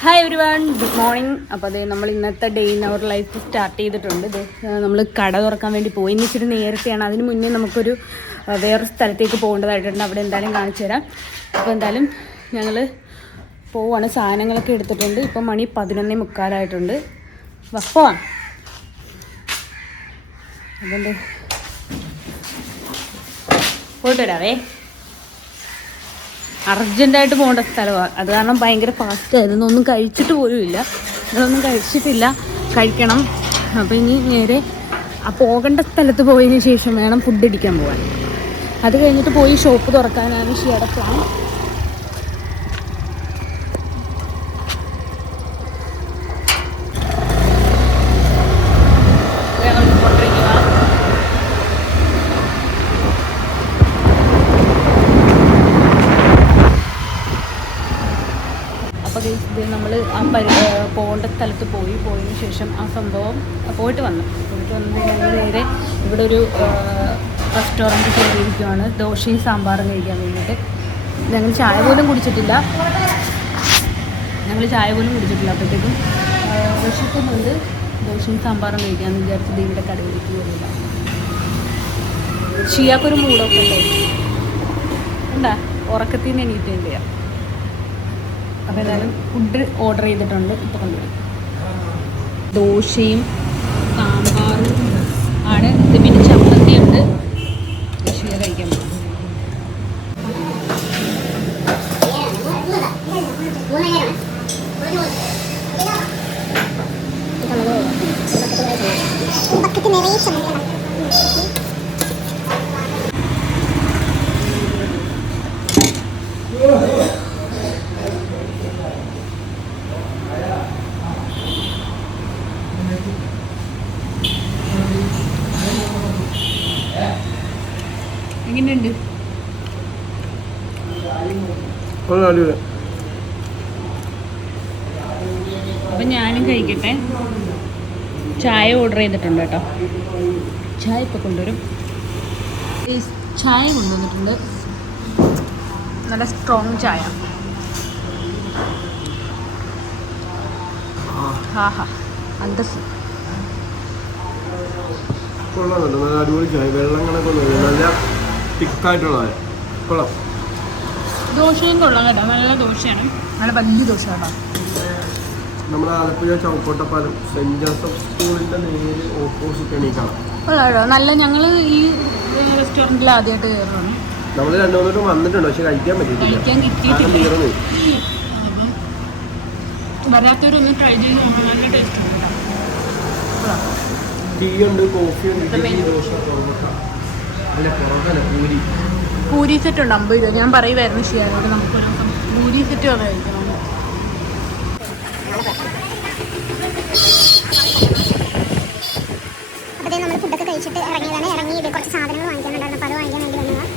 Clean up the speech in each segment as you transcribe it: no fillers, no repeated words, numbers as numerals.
Hi everyone, good morning. അപ്പോൾ അതെ നമ്മൾ ഇന്നത്തെ day in our life start ചെയ്തിട്ടുണ്ട്. ഇത് നമ്മൾ കട തുറക്കാൻ വേണ്ടി പോയി. ഇനി ഇച്ചിരി നേരത്തെയാണ്. അതിന് മുന്നേ നമുക്കൊരു വേറൊരു സ്ഥലത്തേക്ക് പോകേണ്ടതായിട്ടുണ്ട്. അവിടെ എന്തായാലും കാണിച്ചു തരാം. അപ്പോൾ എന്തായാലും ഞങ്ങൾ പോവാണ്. സാധനങ്ങളൊക്കെ എടുത്തിട്ടുണ്ട്. ഇപ്പം മണി 11:45 പോവാം. അതുകൊണ്ട് പോയിട്ട് വരാവേ. അർജൻറ്റായിട്ട് പോകേണ്ട സ്ഥലമാണ്. അത് കാരണം ഭയങ്കര ഫാസ്റ്റായിരുന്നു. ഒന്നും കഴിച്ചിട്ട് പോലും ഇല്ല. ഞങ്ങളൊന്നും കഴിച്ചിട്ടില്ല, കഴിക്കണം. അപ്പോൾ ഇനി നേരെ ആ പോകേണ്ട സ്ഥലത്ത് പോയതിന് ശേഷം വേണം ഫുഡ് അടിക്കാൻ പോകാൻ. അത് കഴിഞ്ഞിട്ട് പോയി ഷോപ്പ് തുറക്കാനാണ് ഷിയുടെ പ്ലാൻ. അപ്പോൾ നമ്മൾ ആ പോകേണ്ട സ്ഥലത്ത് പോയതിന് ശേഷം ആ സംഭവം പോയിട്ട് വന്നതിന് ഞങ്ങൾ നേരെ ഇവിടെ ഒരു റെസ്റ്റോറൻറ്റ് കയറിയിരിക്കുകയാണ്. ദോശയും സാമ്പാറും കഴിക്കാൻ വേണ്ടിയിട്ട്. ഞങ്ങൾ ചായ പോലും കുടിച്ചിട്ടില്ല. അപ്പോഴത്തേക്കും വിശക്കുന്നുണ്ട്. ദോശയും സാമ്പാറും കഴിക്കാമെന്ന് വിചാരിച്ചത് ഇവിടെ കടയിലേക്ക് കയറിയില്ല. ഷിയാക്കൊരു മൂടൊക്കെ ഉണ്ടോ ഉണ്ടാ, ഉറക്കത്തിൽ നിന്ന് എണീറ്റേണ്ടിയാ. അപ്പോൾ എന്തായാലും ഫുഡ് ഓർഡർ ചെയ്തിട്ടുണ്ട്. ഇപ്പോൾ കൊണ്ടുവരും. ദോശയും സാമ്പാറും ആണ് ഇത്. പിന്നെ ചമ്മന്തിയുണ്ട്. ഷിയ കഴിക്കാൻ പോകും. എങ്ങനെയുണ്ട്? അപ്പം ഞാനും കഴിക്കട്ടെ. ചായ ഓർഡർ ചെയ്തിട്ടുണ്ട് കേട്ടോ. ചായ ഇപ്പോൾ കൊണ്ടുവരും. ചായ കൊണ്ടുവന്നിട്ടുണ്ട്. നല്ല സ്ട്രോങ് ചായ. അന്തസ് അടിപൊളി ചായ. വെള്ളങ്ങളൊക്കെ നല്ല തിക്കായിട്ടുള്ളതായ കൊള്ളാം. ദോശയും കൊള്ളാം കേട്ടോ. നല്ല ദോശയാണ്. നല്ല വലിയ ദോശ കേട്ടോ. നമ്മുടെ ആലപ്പുഴ ചൗക്കോട്ടപ്പാലം സെൻറ് ജോസഫ് സ്കൂളിൻ്റെ നേരെ ഓപ്പോസിറ്റാണ് ഈ കാണാം. നല്ല ഞങ്ങൾ ഈ റെസ്റ്റോറൻറ്റിൽ ആദ്യമായിട്ട് കയറുകയാണ്. നമ്മൾ 2-3 വട്ടം വന്നിട്ടുണ്ട്, പക്ഷെ കഴിക്കാൻ കിട്ടിയിട്ടില്ല. വരാത്തവരൊന്ന് ട്രൈ ചെയ്ത് നോക്കണം. നല്ല ടേസ്റ്റ് ഉണ്ട്. ടീ ഉണ്ട്, കോഫി ഉണ്ട്, ദോശ, പൊറോട്ട. അല്ല പൊറോട്ട അല്ല, പൂരി. പൂരി സെറ്റ് ഉണ്ട് 50 രൂപ. ഞാൻ പറയുമായിരുന്നു ഷിയാനോട് നമുക്കൊരു പൂരി സെറ്റ് വന്ന് കഴിക്കണം. അപ്പോൾ നമ്മൾ ഫുഡൊക്കെ കഴിച്ചിട്ട് ഇറങ്ങിയതാണ്. ഇറങ്ങി കുറച്ച് സാധനങ്ങൾ വാങ്ങിക്കാനുണ്ടായിരുന്നു. അപ്പോൾ അത് വാങ്ങിക്കാൻ വേണ്ടി വന്നതാണ്.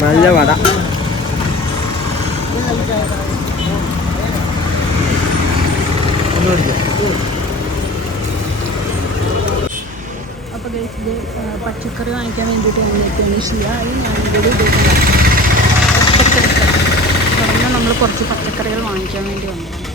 നല്ല വട. അപ്പോൾ ഇത് പച്ചക്കറി വാങ്ങിക്കാൻ വേണ്ടിയിട്ട് വന്നിരിക്കുകയാണ് ഷിയ. ഞാനിവിടെ പച്ചക്കറി നമ്മൾ കുറച്ച് പച്ചക്കറികൾ വാങ്ങിക്കാൻ വേണ്ടി വന്നതാണ്.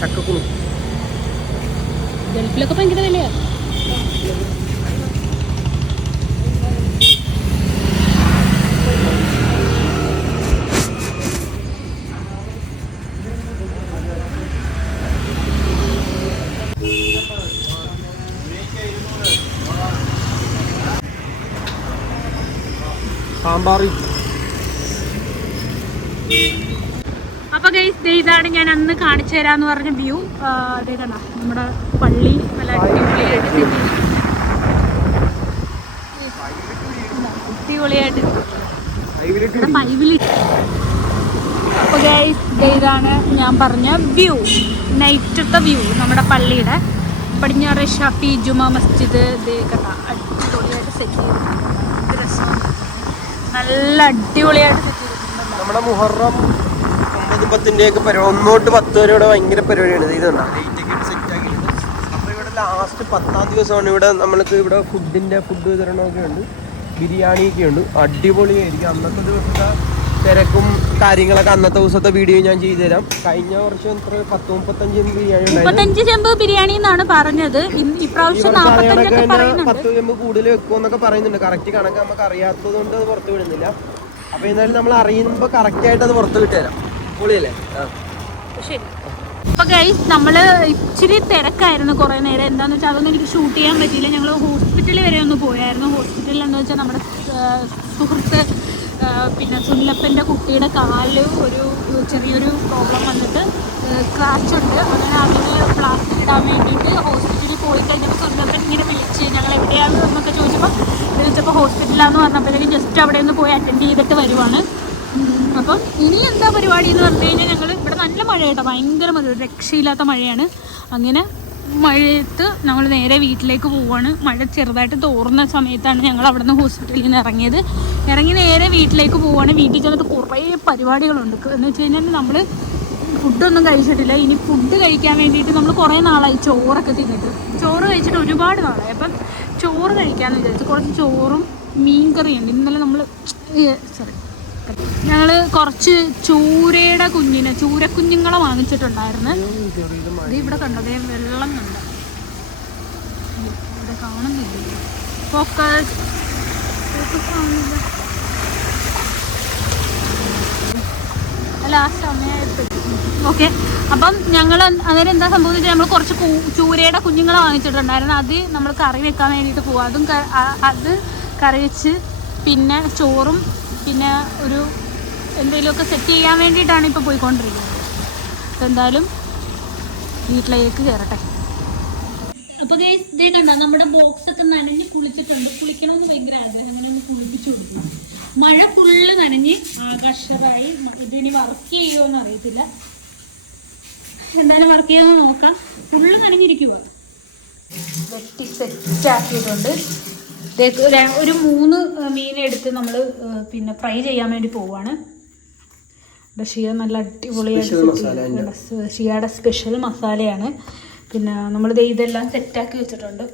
ചക്കക്കുണു ഗൾഫിലൊക്കെ ഭയങ്കര വിലയാണ്. സാമ്പാറി. അപ്പോൾ ഗൈസ് ഇതാണ് ഞാൻ അന്ന് കാണിച്ചു തരാമെന്ന് പറഞ്ഞ വ്യൂ. അതേ കണ്ട നമ്മുടെ പള്ളി നല്ല അടിപൊളിയായിട്ട് അടിപൊളിയായിട്ട് അപ്പോൾ ഗൈസ് ഇതാണ് ഞാൻ പറഞ്ഞ വ്യൂ, നൈറ്റത്തെ വ്യൂ. നമ്മുടെ പള്ളിയുടെ പടിഞ്ഞാറ് ഷഫി ജുമാ മസ്ജിദ് ഇതേ കണ്ട അടിപൊളിയായിട്ട് സെറ്റ് ചെയ്തിട്ടുണ്ട്. രസമാണ്, നല്ല അടിപൊളിയായിട്ട് സെറ്റ് ചെയ്തിട്ടുണ്ട്. നമ്മുടെ മുഹറം 9-10 പരിപാടി, 1 തൊട്ട് 10 വരെ ഇവിടെ ഭയങ്കര പരിപാടിയാണ്. ഇതുണ്ട് ലൈറ്റൊക്കെ സെറ്റ് ആക്കിയിട്ടുണ്ട്. അപ്പോൾ ഇവിടെ ലാസ്റ്റ് 10ാം ദിവസമാണ് ഇവിടെ നമ്മൾക്ക് ഇവിടെ ഫുഡ് വിതരണമൊക്കെ ഉണ്ട്, ബിരിയാണിയൊക്കെ ഉണ്ട്. അടിപൊളിയായിരിക്കും. അന്നത്തെ ദിവസത്തെ തിരക്കും കാര്യങ്ങളൊക്കെ അന്നത്തെ ദിവസത്തെ വീഡിയോ ഞാൻ ചെയ്തു തരാം. കഴിഞ്ഞ വർഷം എത്ര 10-35 ബിരിയാണി 35 ചെമ്പ് ബിരിയാണി എന്നാണ് പറഞ്ഞത്. ഇപ്രാവശ്യം 10 ചെമ്പ് കൂടുതൽ വെക്കുമെന്നൊക്കെ പറയുന്നുണ്ട്. കറക്റ്റ് കണക്ക് നമുക്ക് അറിയാത്തത് കൊണ്ട് അത് പുറത്ത് വിടുന്നില്ല. അപ്പോൾ എന്നാലും നമ്മൾ അറിയുമ്പോൾ കറക്റ്റായിട്ട് അത് പുറത്ത് വിട്ടുതരാം. പൊളിയല്ലേ? ശരി. അപ്പോൾ ഗൈസ് നമ്മൾ ഇച്ചിരി തിരക്കായിരുന്നു കുറേ നേരം. എന്താണെന്ന് വെച്ചാൽ അതൊന്നും എനിക്ക് ഷൂട്ട് ചെയ്യാൻ പറ്റിയില്ല. ഞങ്ങൾ ഹോസ്പിറ്റലിൽ വരെ ഒന്ന് പോയായിരുന്നു. ഹോസ്പിറ്റലിൽ എന്താ വെച്ചാൽ നമ്മുടെ സുഹൃത്ത് പിന്നെ സുല്ലപ്പൻ്റെ കുട്ടിയുടെ കാലിൽ ഒരു ചെറിയൊരു പ്രോബ്ലം വന്നിട്ട് സ്ക്രാച്ച് ഉണ്ട്. അങ്ങനെ അതിന് പ്ലാസ്റ്റർ ഇടാൻ വേണ്ടിയിട്ട് ഹോസ്പിറ്റലിൽ പോയി കഴിഞ്ഞപ്പോൾ സുല്ലപ്പൻ ഇങ്ങനെ വിളിച്ച് ഞങ്ങൾ എവിടെയാണെന്ന് എന്നൊക്കെ വിളിച്ചപ്പോൾ ഹോസ്പിറ്റലാണെന്ന് പറഞ്ഞപ്പോഴേക്കും ജസ്റ്റ് അവിടെ ഒന്ന് പോയി അറ്റൻഡ് ചെയ്തിട്ട് വരുവാണ്. അപ്പം ഇനി എന്താ പരിപാടി എന്ന് പറഞ്ഞു കഴിഞ്ഞാൽ ഞങ്ങൾ ഇവിടെ നല്ല മഴ കേട്ടോ, ഭയങ്കര മഴ, രക്ഷയില്ലാത്ത മഴയാണ്. അങ്ങനെ മഴയത്ത് നമ്മൾ നേരെ വീട്ടിലേക്ക് പോവുകയാണ്. മഴ ചെറുതായിട്ട് തോർന്ന സമയത്താണ് ഞങ്ങൾ അവിടെ നിന്ന് ഹോസ്പിറ്റലിൽ നിന്ന് ഇറങ്ങി നേരെ വീട്ടിലേക്ക് പോവുകയാണ്. വീട്ടിൽ ചെന്നിട്ട് കുറേ പരിപാടികളുണ്ട്. എന്ന് വെച്ച് കഴിഞ്ഞാൽ നമ്മൾ ഫുഡൊന്നും കഴിച്ചിട്ടില്ല. ഇനി ഫുഡ് കഴിക്കാൻ വേണ്ടിയിട്ട് നമ്മൾ കുറേ നാളായി ചോറൊക്കെ തിന്നിട്ട്, ചോറ് കഴിച്ചിട്ട് ഒരുപാട് നാളായി. അപ്പം ചോറ് കഴിക്കാമെന്ന് വിചാരിച്ചു. കുറച്ച് ചോറും മീൻ കറിയുണ്ട്. ഇന്നലെ ഞങ്ങൾ കുറച്ച് ചൂരക്കുഞ്ഞുങ്ങളെ വാങ്ങിച്ചിട്ടുണ്ടായിരുന്നു. ഇത് ഇവിടെ കണ്ടതേ വെള്ളം കണ്ട ഇവിടെ കാണുന്നില്ല. ഫോക്കസ് കാണുന്നില്ല. ലാസ്റ്റ് സമയമായിട്ട് ഓക്കെ. അപ്പം ഞങ്ങൾ അന്നേരം എന്താ സംഭവിച്ചത്, നമ്മൾ കുറച്ച് ചൂരയുടെ കുഞ്ഞുങ്ങളെ വാങ്ങിച്ചിട്ടുണ്ടായിരുന്നു. അത് നമ്മൾ കറി വെക്കാൻ വേണ്ടിയിട്ട് പോകും. അത് കറി വെച്ച് പിന്നെ ചോറും പിന്നെ ഒരു എന്തെങ്കിലുമൊക്കെ സെറ്റ് ചെയ്യാൻ വേണ്ടിയിട്ടാണ് ഇപ്പോൾ പോയിക്കൊണ്ടിരിക്കുന്നത്. അപ്പോൾ എന്തായാലും വീട്ടിലേക്ക് കയറട്ടെ. അപ്പോൾ ഇതേ കണ്ട നമ്മുടെ ബോക്സൊക്കെ നനഞ്ഞ് കുളിച്ചിട്ടുണ്ട്. കുളിക്കണമെന്ന് ഭയങ്കര ആഗ്രഹം, അങ്ങനെ ഒന്ന് കുളിപ്പിച്ചു കൊടുക്കും. മഴ ഫുള്ള് നനഞ്ഞ് ആകാശമായി. ഇതിനി വർക്ക് ചെയ്യുമോയെന്ന് അറിയത്തില്ല, എന്തായാലും വർക്ക് ചെയ്യാമെന്ന് നോക്കാം. ഫുള്ള് നനഞ്ഞിരിക്കുക. വെട്ടി സെറ്റാക്കിയിട്ടുണ്ട്. ഒരു 3 മീനെടുത്ത് നമ്മൾ പിന്നെ ഫ്രൈ ചെയ്യാൻ വേണ്ടി പോവുകയാണ്. ഷിയ നല്ല അടിപൊളിയായിട്ട് ഷിയയുടെ സ്പെഷ്യൽ മസാലയാണ്. പിന്നെ നമ്മൾ ഇതെല്ലാം സെറ്റാക്കി വെച്ചിട്ടുണ്ട്.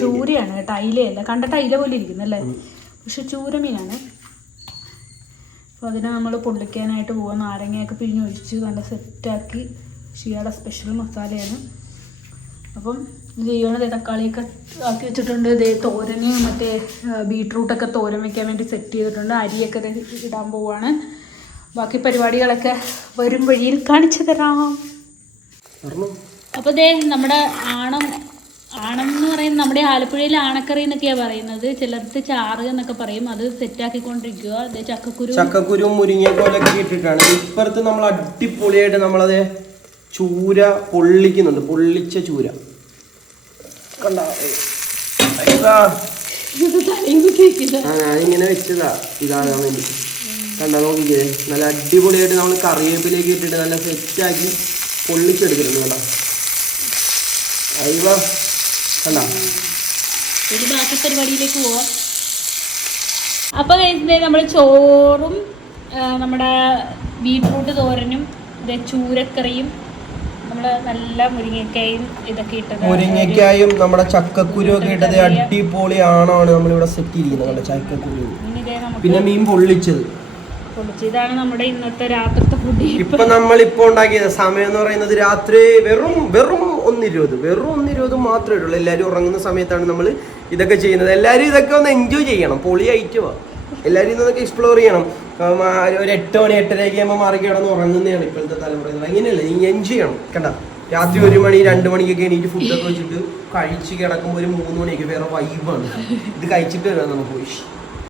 ചൂരയാണ് കേട്ടോ, അയിലയല്ല. കണ്ടിട്ട് അയില പോലെ ഇരിക്കുന്നല്ലേ, പക്ഷെ ചൂര മീനാണ്. അപ്പോൾ അതിനെ നമ്മൾ പൊള്ളിക്കാനായിട്ട് പോവാം. നാരങ്ങയൊക്കെ പിഴിഞ്ഞൊഴിച്ച് നല്ല സെറ്റാക്കി ഷിയയുടെ സ്പെഷ്യൽ മസാലയാണ്. അപ്പം ഇത് ചെയ്യണത് തക്കാളിയൊക്കെ ആക്കി വെച്ചിട്ടുണ്ട്. ഇതേ തോരന് മറ്റേ ബീട്രൂട്ടൊക്കെ തോരൻ വയ്ക്കാൻ വേണ്ടി സെറ്റ് ചെയ്തിട്ടുണ്ട്. അരിയൊക്കെ ഇടാൻ പോവാണ്. ബാക്കി പരിപാടികളൊക്കെ വരും വഴിയിൽ കാണിച്ചു തരാം. അപ്പോൾ ഇതേ നമ്മുടെ ആണം എന്ന് പറയുന്നത് നമ്മുടെ ആലപ്പുഴയിൽ ആണക്കറി എന്നൊക്കെയാണ് പറയുന്നത്. ചിലർക്ക് ചാറ് എന്നൊക്കെ പറയും. അത് സെറ്റാക്കിക്കൊണ്ടിരിക്കുക. അതേ ചക്കക്കുരു മുരിങ്ങക്കോലൊക്കെ ഇട്ടിട്ടാണ്. ഇപ്പുറത്ത് നമ്മൾ അടിപൊളിയായിട്ട് നമ്മളത് ചൂര പൊള്ളിക്കുന്നുണ്ട്. പൊള്ളിച്ച ചൂര ഇങ്ങനെ വെച്ചതാ ഇതാകാൻ വേണ്ടി. കണ്ടാ നോക്കിക്കേ, നല്ല അടിപൊളിയായിട്ട് നമ്മൾ കറിവേപ്പിലേക്ക് ഇട്ടിട്ട് നല്ല സെറ്റാക്കി പൊള്ളിച്ചെടുത്തിട്ടുണ്ട്. കണ്ടാ അയ്യോ, കണ്ടാ. ഒരു ബാക്കി പരിപാടിയിലേക്ക് പോവാം. അപ്പോൾ നമ്മൾ ചോറും നമ്മുടെ ബീട്രൂട്ട് തോരനും ചൂരക്കറിയും നമ്മള് നല്ല മുരിങ്ങക്കായും ഇതൊക്കെ ഇട്ടത്, മുരിങ്ങക്കായും നമ്മുടെ ചക്കക്കുരു ഒക്കെ ഇട്ടത് അടിപൊളിയാണോ നമ്മളിവിടെ സെറ്റ് ചെയ്തിരിക്കുന്നത് ചക്കക്കുരു. പിന്നെ മീൻ പൊള്ളിച്ചത്. ഇതാണ് നമ്മുടെ ഇന്നത്തെ രാത്രിത്തെ ഫുഡ്. ഇപ്പൊ നമ്മളിപ്പോ ഉണ്ടാക്കിയത് സമയം എന്ന് പറയുന്നത് രാത്രി വെറും 1:20 മാത്രമേ ഉള്ളൂ. എല്ലാവരും ഉറങ്ങുന്ന സമയത്താണ് നമ്മൾ ഇതൊക്കെ ചെയ്യുന്നത്. എല്ലാവരും ഇതൊക്കെ ഒന്ന് എൻജോയ് ചെയ്യണം. പൊളി ഐറ്റമാ. എല്ലാവരും ഇതൊക്കെ എക്സ്പ്ലോർ ചെയ്യണം. ഒരു 8 മണി 8:30 ആകുമ്പോൾ മാറി കിടന്ന് ഉറങ്ങുന്നതാണ് ഇപ്പോഴത്തെ തലമുറ. അങ്ങനെയല്ല, നീ എൻജോയ് ചെയ്യണം. കണ്ട, രാത്രി 1 മണി 2 മണിക്കൊക്കെ എണീറ്റ് ഫുഡൊക്കെ വെച്ചിട്ട് കഴിച്ച് കിടക്കുമ്പോൾ ഒരു 3 മണിയൊക്കെ വേറെ വൈബാണ്. ഇത് കഴിച്ചിട്ട് വരാം നമുക്ക്.